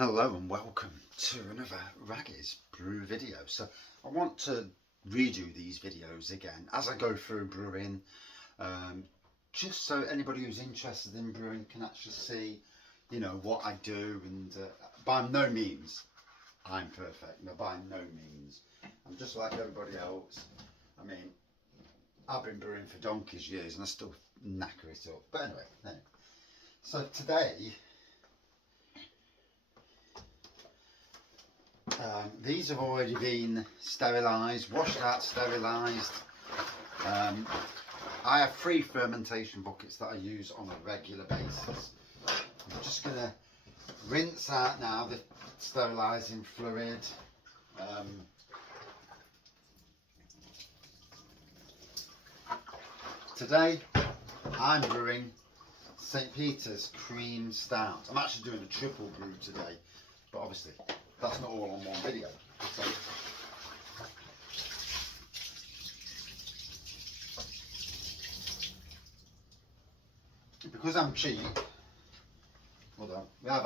Hello and welcome to another Raggy's Brew video. So I want to redo these videos again as I go through brewing, just so anybody who's interested in brewing can actually see, what I do. And by no means I'm perfect. No, by no means. I'm just like everybody else. I mean, I've been brewing for donkey's years and I still knacker it up. But anyway. So today, these have already been sterilised, washed out, sterilised. I have 3 fermentation buckets that I use on a regular basis. I'm just going to rinse out now the sterilising fluid. Today I'm brewing St. Peters Cream Stout. I'm actually doing a triple brew today, but obviously that's not all on one video. So, because I'm cheap, hold on, I'm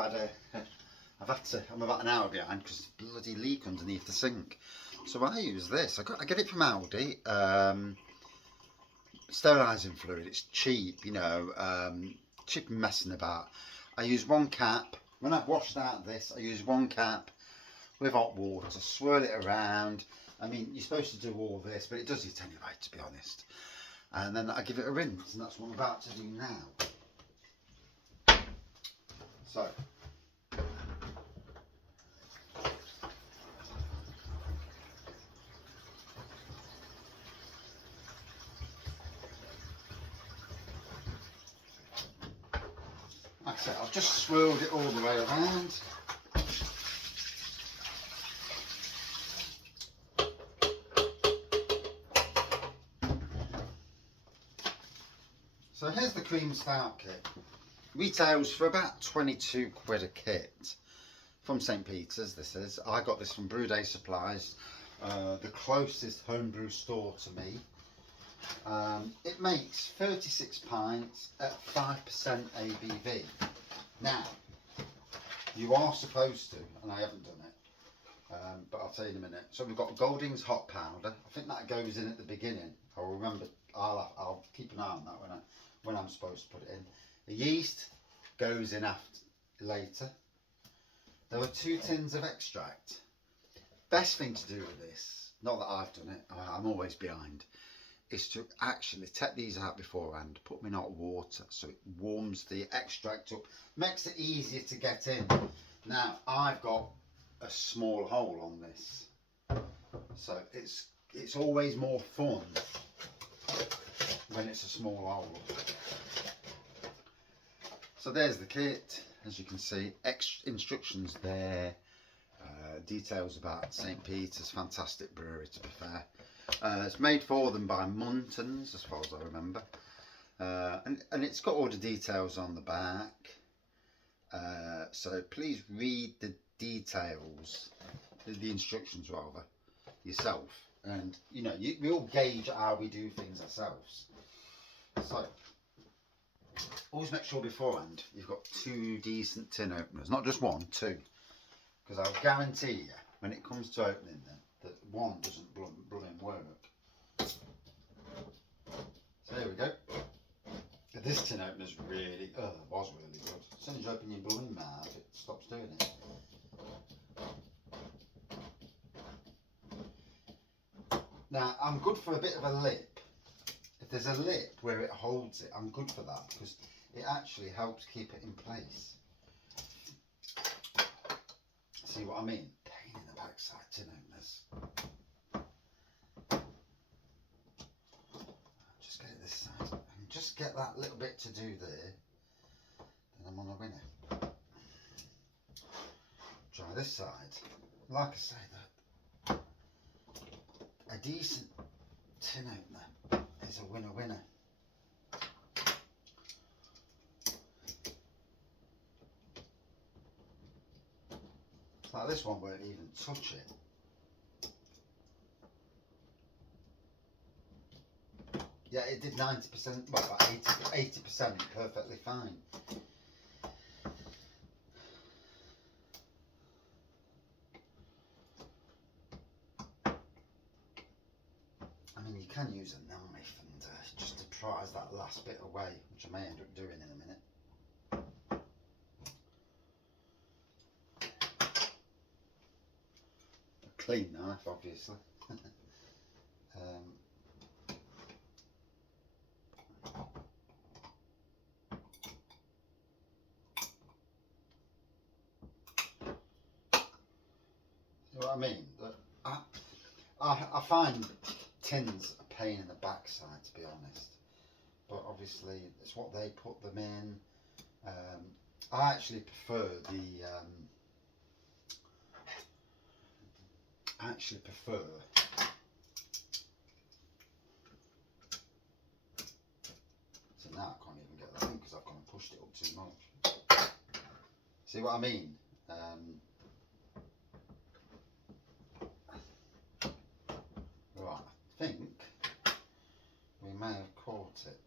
about an hour behind because there's a bloody leak underneath the sink. So I use this. I get it from Aldi. Sterilising fluid. It's cheap, cheap and messing about. I use 1 cap. When I've washed out this, I use 1 cap with hot water, swirl it around. I mean, you're supposed to do all this, but it does it anyway, to be honest. And then I give it a rinse, and that's what I'm about to do now. So, like I said, I've just swirled it all the way around. So here's the cream stout kit. Retails for about 22 quid a kit from St. Peters. This is. I got this from Brewday Supplies, the closest homebrew store to me. It makes 36 pints at 5% ABV. Now, you are supposed to, and I haven't done it, but I'll tell you in a minute. So we've got Golding's hot powder. I think that goes in at the beginning. I'll remember. I'll keep an eye on that when I'm supposed to put it in. The yeast goes in later. There are 2 tins of extract. Best thing to do with this, not that I've done it, I'm always behind, is to actually take these out beforehand, put them in hot water so it warms the extract up, makes it easier to get in. Now I've got a small hole on this, so it's always more fun when it's a small hole. So there's the kit, as you can see, instructions there, details about St. Peters, fantastic brewery to be fair. It's made for them by Muntons, as far as I remember, and it's got all the details on the back, so please read the details, the instructions rather, yourself, and we'll gauge how we do things ourselves. So always make sure beforehand you've got 2 decent tin openers, not just 1, 2, because I'll guarantee you when it comes to opening them that 1 doesn't blooming work. So there we go. This tin opener's really, was really good. As soon as you open your blooming mouth, it stops doing it. Now I'm good for a bit of a lip. If there's a lip where it holds it, I'm good for that because it actually helps keep it in place. See what I mean? Pain in the backside tin openers. Just get it this side and just get that little bit to do there. Then I'm on a winner. Try this side. Like I say, that a decent tin opener is a winner. Like this one won't even touch it. Yeah, it did 90%, well about 80% perfectly fine. can use a knife and just to prise that last bit away, which I may end up doing in a minute. A clean knife, obviously. You know what I mean? I find tins a pain in the backside, to be honest. But obviously, it's what they put them in. I actually prefer the. So now I can't even get that in because I've gone and pushed it up too much. See what I mean? Right, I think we may have caught it.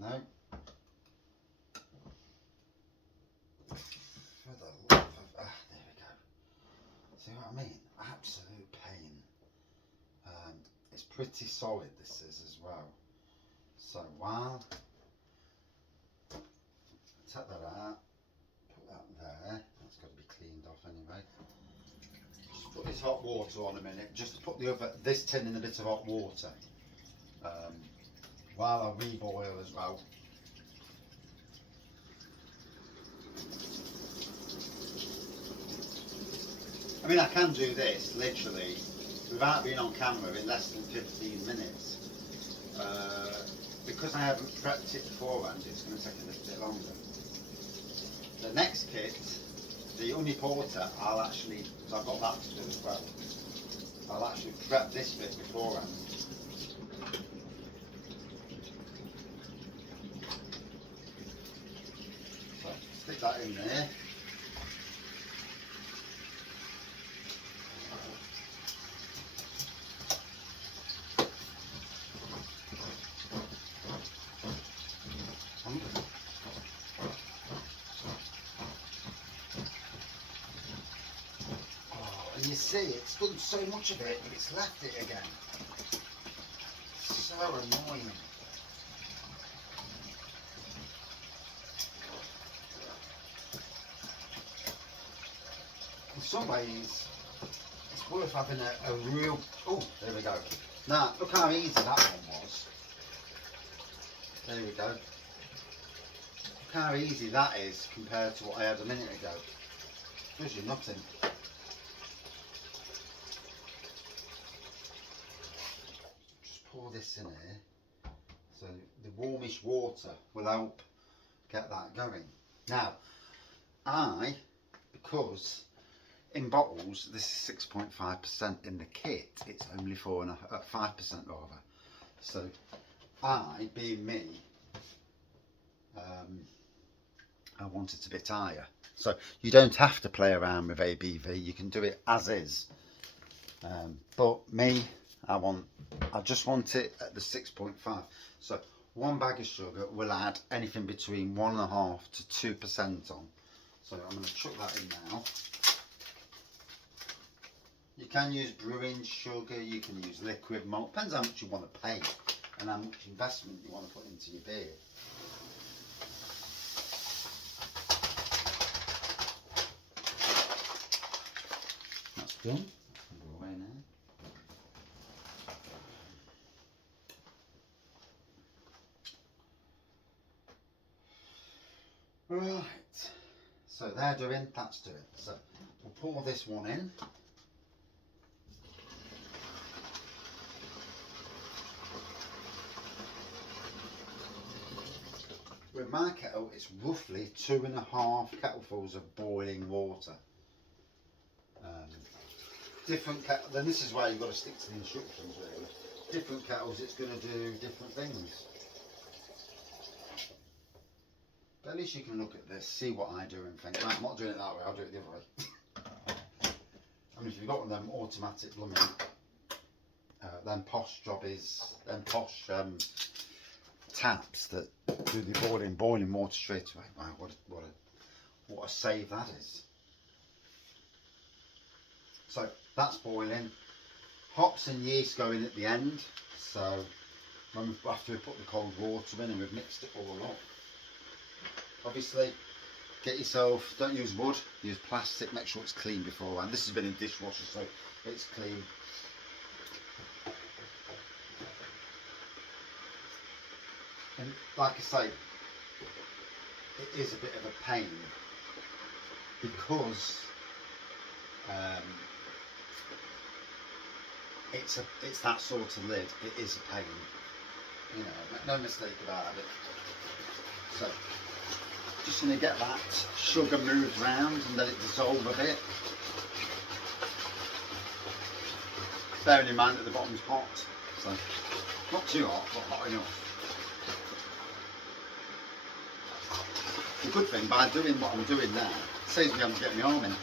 No? For the love of... there we go. See what I mean? Absolute pain. It's pretty solid, this is, as well. So while... Take that out. Put that there. That's got to be cleaned off anyway. Just put this hot water on a minute. Just to put this tin in a bit of hot water. While I reboil as well. I mean, I can do this literally without being on camera in less than 15 minutes. Because I haven't prepped it beforehand, it's going to take a little bit longer. The next kit, the honey porter, I'll actually, because I've got that to do as well, I'll actually prep this bit beforehand. So, stick that in there. And you see, it's done so much of it, but it's left it again. So annoying. In some ways, it's worth having a real... Oh, there we go. Now, look how easy that one was. There we go. Look how easy that is compared to what I had a minute ago. Gives you nothing. Just pour this in here. So the warmish water will help get that going. Now, because in bottles this is 6.5%, in the kit it's only 5% rather. So I, being me, I want it a bit higher. So you don't have to play around with ABV, you can do it as is. But me, I just want it at the 6.5. So one bag of sugar will add anything between 1.5 to 2% on. So I'm going to chuck that in now. You can use brewing sugar, you can use liquid malt, depends how much you want to pay and how much investment you want to put into your beer. That's done. Go away now. Right, so they're doing, that's doing. So we'll pour this one in. With my kettle, it's roughly 2.5 kettlefuls of boiling water. Different kettle, then this is why you've got to stick to the instructions really. Different kettles, it's going to do different things. But at least you can look at this, see what I do and think, right, I'm not doing it that way, I'll do it the other way. I mean, if you've got one of them automatic blooming, then posh taps that do the boiling water straight away. Wow, what a save that is. So that's boiling. Hops and yeast go in at the end, so after we put the cold water in and we've mixed it all up. Obviously, get yourself, don't use wood, use plastic, make sure it's clean beforehand. This has been in dishwasher, so it's clean. And like I say, it is a bit of a pain because it's that sort of lid. It is a pain, you know, make no mistake about it. So just going to get that sugar moved round and let it dissolve a bit. Bearing in mind that the bottom's hot, so not too hot, but hot enough. The good thing by doing what I'm doing now, it saves me having to get my arm in.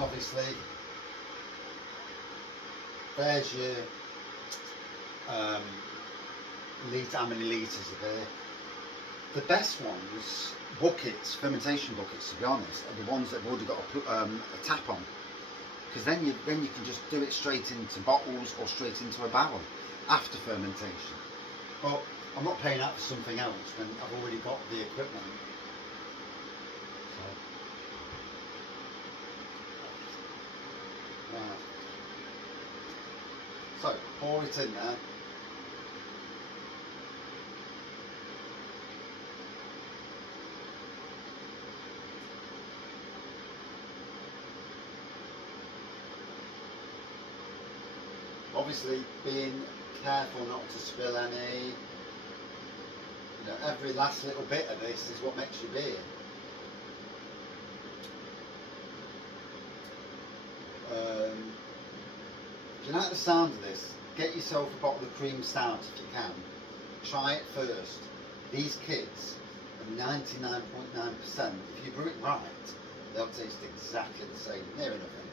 Obviously, there's your how many litres are there. The best ones, buckets, fermentation buckets to be honest, are the ones that have already got a tap on, because then you can just do it straight into bottles or straight into a barrel after fermentation. But I'm not paying out for something else when I've already got the equipment. So pour it in there. Obviously being careful not to spill any. You know, every last little bit of this is what makes your beer. If you like the sound of this, get yourself a bottle of cream stout if you can. Try it first. These kits are 99.9%. If you brew it right, they'll taste exactly the same, near enough anyway.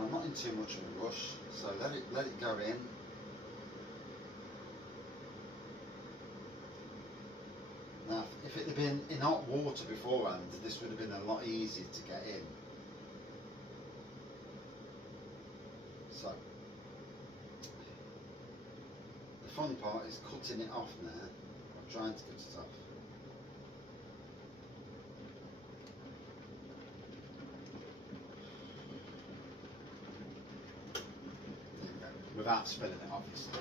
I'm not in too much of a rush, so let it go in. Now, if it had been in hot water beforehand, this would have been a lot easier to get in. So, the fun part is cutting it off now. I'm trying to cut it off. Without spilling it, obviously.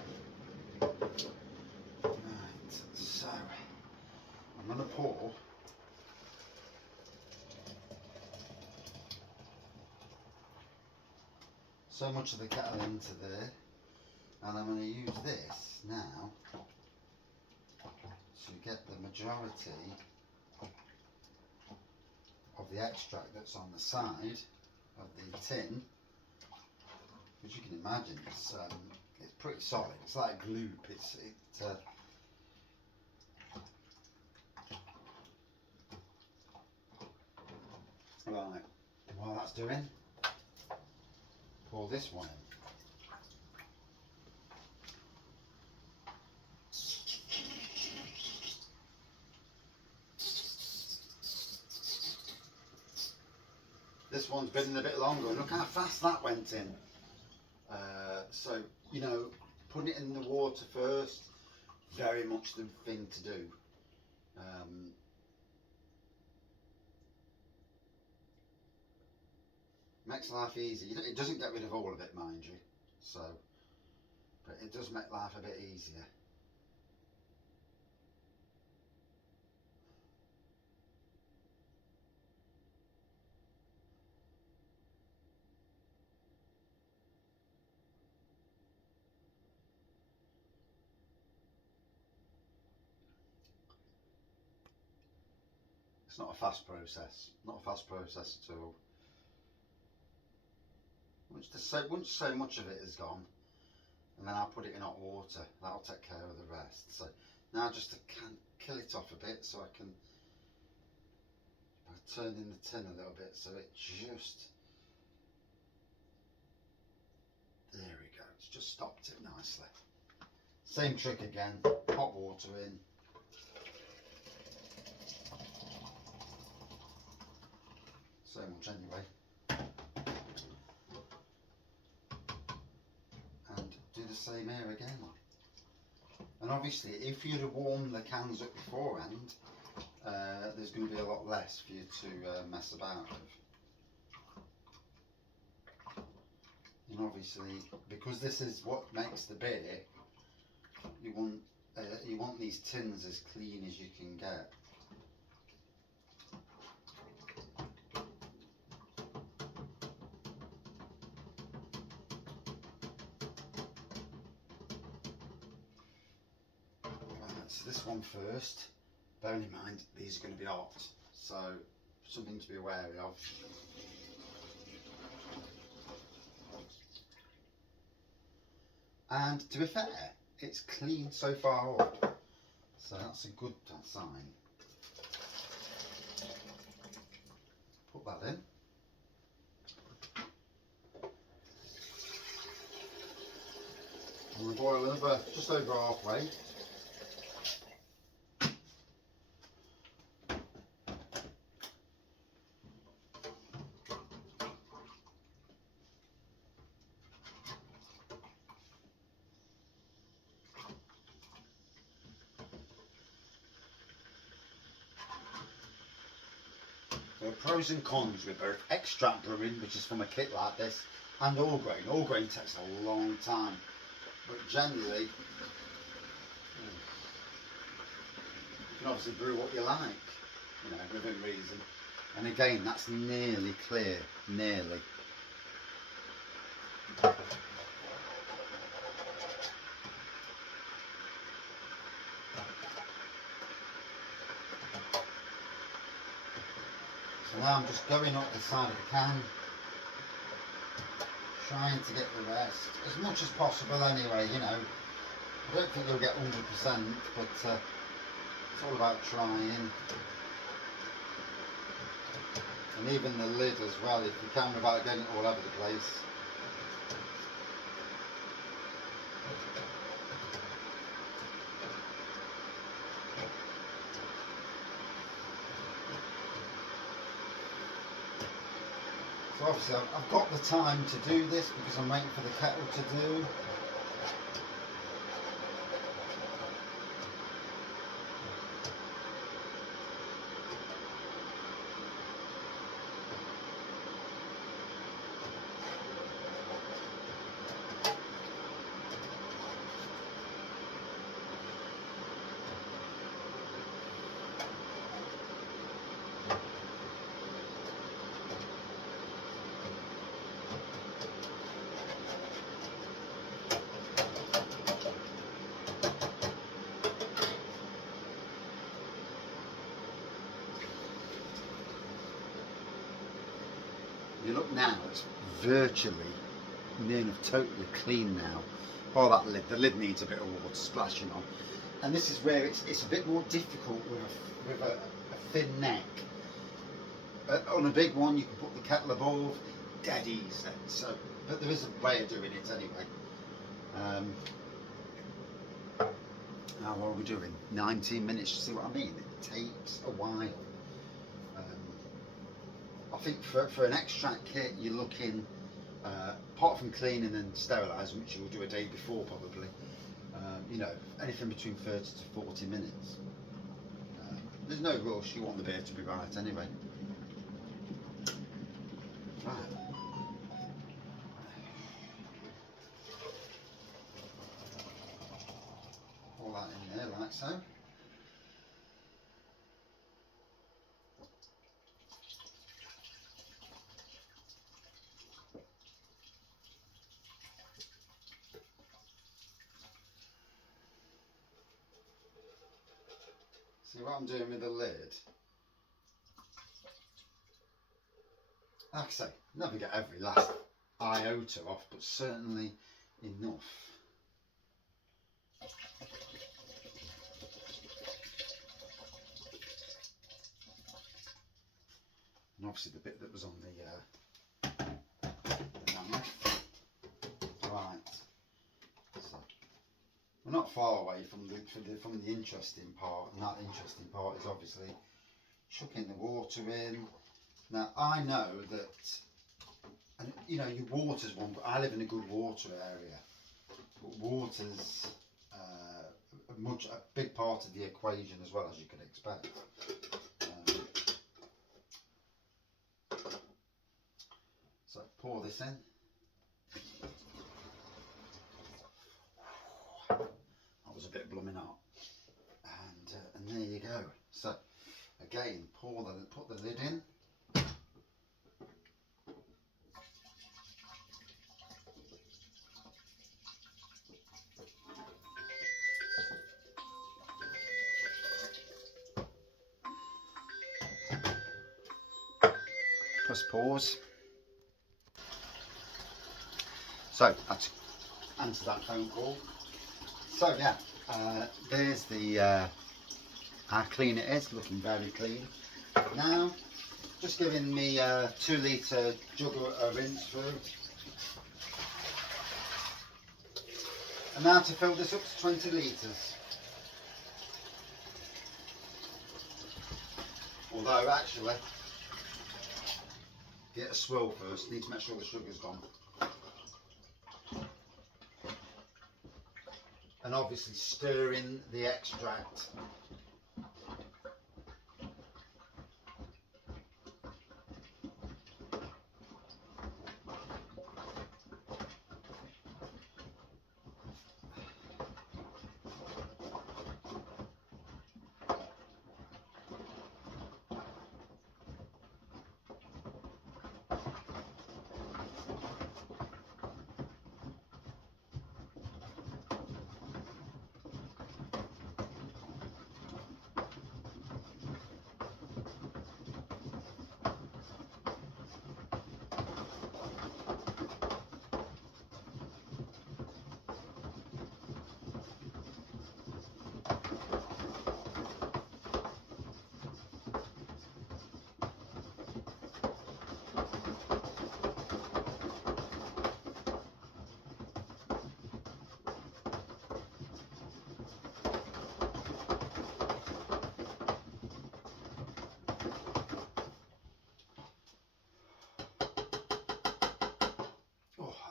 Right, so I'm going to pour so much of the kettle into there, and I'm going to use this now to get the majority of the extract that's on the side of the tin. As you can imagine, it's pretty solid. It's like glue. Right. While that's doing, pour this one in. This one's been a bit longer. Look how fast that went in. So, you know, putting it in the water first, very much the thing to do. Makes life easy. It doesn't get rid of all of it, mind you. So, but it does make life a bit easier. It's not a fast process. Not a fast process at all. Once so much of it is gone, and then I'll put it in hot water. That'll take care of the rest. So now just to kill it off a bit, so I can turn in the tin a little bit so it just, there we go, it's just stopped it nicely. Same trick again, hot water in. So much anyway. And do the same here again. And obviously if you'd have warmed the cans up beforehand, there's going to be a lot less for you to mess about with. And obviously, because this is what makes the beer, you want these tins as clean as you can get. Right, so this one first. Bearing in mind these are going to be hot, so something to be wary of. And to be fair, it's clean so far up, so that's a good sign. Put that in. And we'll boil another just over halfway. There are pros and cons with both extract brewing, which is from a kit like this, and all grain. All grain takes a long time, but generally you can obviously brew what you like, you know, within reason. And again, that's nearly clear, nearly. So now I'm just going up the side of the can, trying to get the rest, as much as possible anyway, you know. I don't think you'll get 100%, but it's all about trying. And even the lid as well, if you can, without getting it all over the place. So obviously I've got the time to do this because I'm waiting for the kettle to do. You look now, it's virtually near enough totally clean now. Bar that lid, the lid needs a bit of water splashing on. And this is where it's a bit more difficult with a thin neck. On a big one you can put the kettle above, dead easy. So, but there is a way of doing it anyway. How are we doing? 19 minutes, you see what I mean? It takes a while. I think for an extract kit you're looking, apart from cleaning and sterilising, which you'll do a day before probably, you know, anything between 30 to 40 minutes. There's no rush, you want the beer to be right anyway. Right. All that in there like so. See what I'm doing with the lid? Like I say, never get every last iota off, but certainly enough. And obviously the bit that was on the hammer. Right. So we're not far away from the interesting part, and that interesting part is obviously chucking the water in. Now I know that, and you know, your water's one, but I live in a good water area. But water's a big part of the equation as well, as you can expect. So pour this in. That was a bit blooming hot, and there you go. So again, put the lid in. Press pause. So that's answered that phone call. So yeah, there's the how clean it is, looking very clean. Now, just giving me a 2 litre jug a rinse through. And now to fill this up to 20 litres. Although actually, get a swirl first, need to make sure the sugar's gone. And obviously stir in the extract.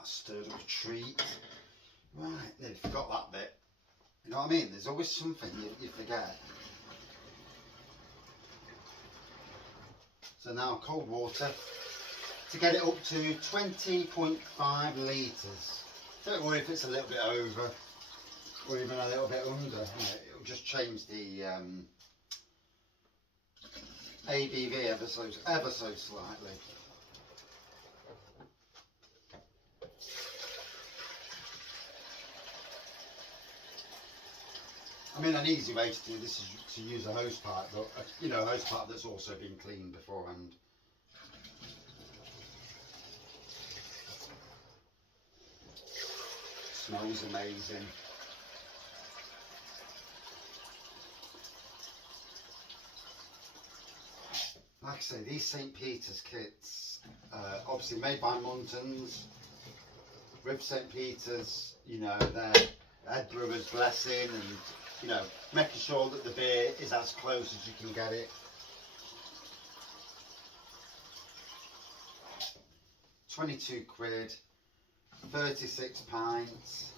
Stirred up a treat. Right, nearly forgot that bit. You know what I mean? There's always something you forget. So now cold water to get it up to 20.5 litres. Don't worry if it's a little bit over or even a little bit under. It'll just change the ABV ever so slightly. I mean, an easy way to do this is to use a hose pipe, but you know, a hose pipe that's also been cleaned beforehand. Smells amazing. Like I say, these St. Peters kits, obviously made by Muntons, with St. Peters, you know, their head brewer's blessing, and you know, making sure that the beer is as close as you can get it. 22 quid, 36 pints.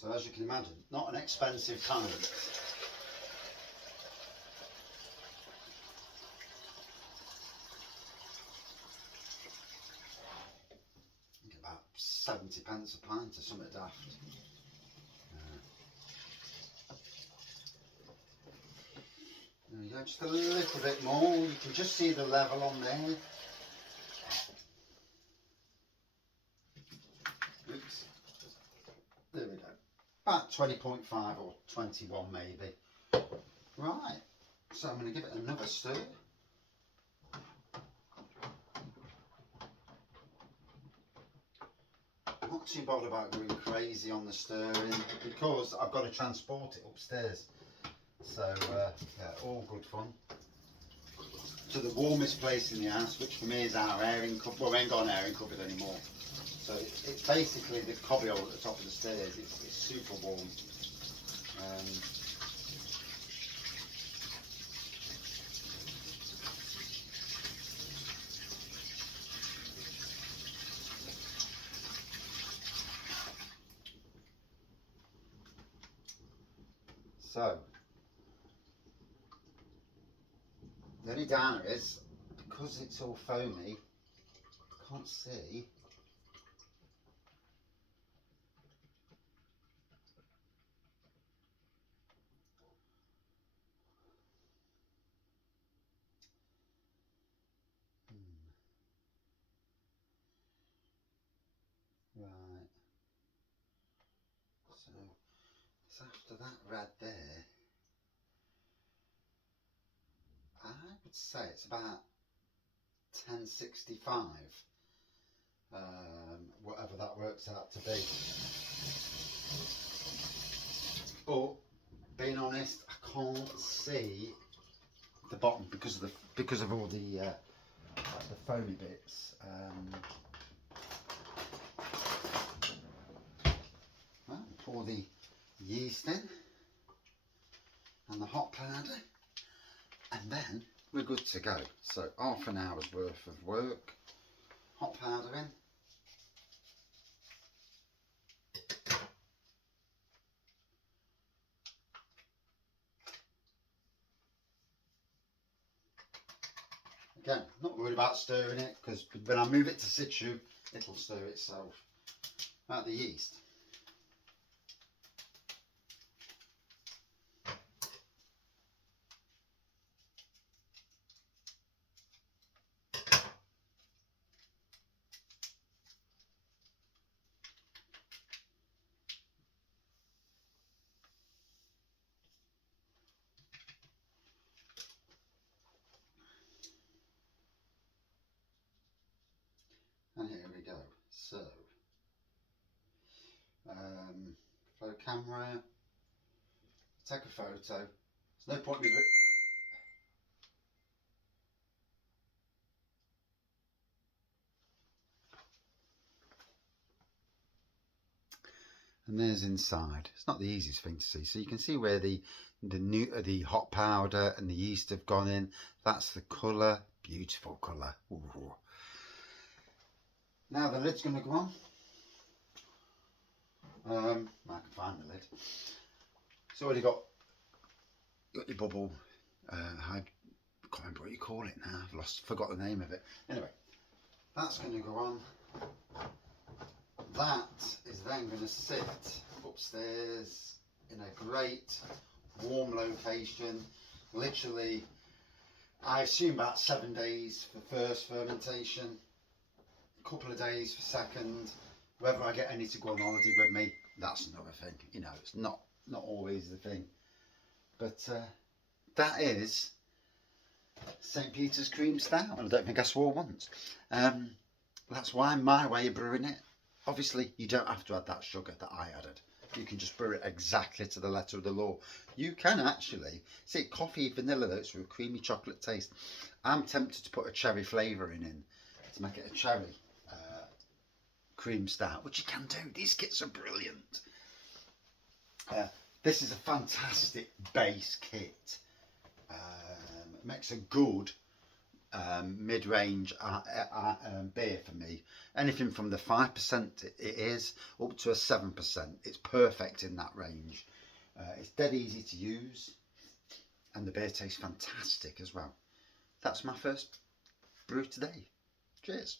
So as you can imagine, not an expensive pint. I think about 70 pence a pint or something daft. There you go, just a little bit more. You can just see the level on there. about 20.5 or 21 maybe. Right, so I'm going to give it another stir. I'm not too bothered about going crazy on the stirring because I've got to transport it upstairs. So yeah, all good fun. To the warmest place in the house, which for me is our airing cupboard. Well, we ain't got an airing cupboard anymore. So it's basically the cubbyhole at the top of the stairs. It's super warm. So the only downer is, because it's all foamy, I can't see. Right. So it's after that red there. I would say it's about 1065. Whatever that works out to be. But being honest, I can't see the bottom because of all the foamy bits. Well, pour the yeast in and the hop powder, and then we're good to go. So half an hour's worth of work. Hop powder in. Again, not worried about stirring it because when I move it to situ, it'll stir itself. About the yeast. And here we go. So, flow camera, take a photo. There's no point in it. And there's inside. It's not the easiest thing to see. So you can see where the hot powder and the yeast have gone in. That's the colour. Beautiful colour. Ooh. Now the lid's going to go on. I can find the lid. It's already got your bubble. I can't remember what you call it now. Forgot the name of it. Anyway, that's going to go on. That is then going to sit upstairs in a great warm location. Literally, I assume about 7 days for first fermentation, a couple of days for second. Whether I get any to go on holiday with me, that's another thing. You know, it's not always the thing. But that is St. Peters Cream Stout, and I don't think I swore once. That's why my way of brewing it. Obviously, you don't have to add that sugar that I added. You can just brew it exactly to the letter of the law. You can actually, see, coffee, vanilla, though, it's with a creamy chocolate taste. I'm tempted to put a cherry flavouring in to make it a cherry cream stout, which you can do. These kits are brilliant. This is a fantastic base kit. It makes a good mid-range beer for me. Anything from the 5% it is up to a 7%. It's perfect in that range. It's dead easy to use, and the beer tastes fantastic as well. That's my first brew today. Cheers.